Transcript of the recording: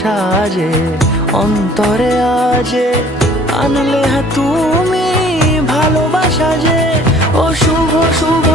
সাজে অন্তরে আজে আনলে তুমি ভালোবাসা যে। ও শুভ শুভ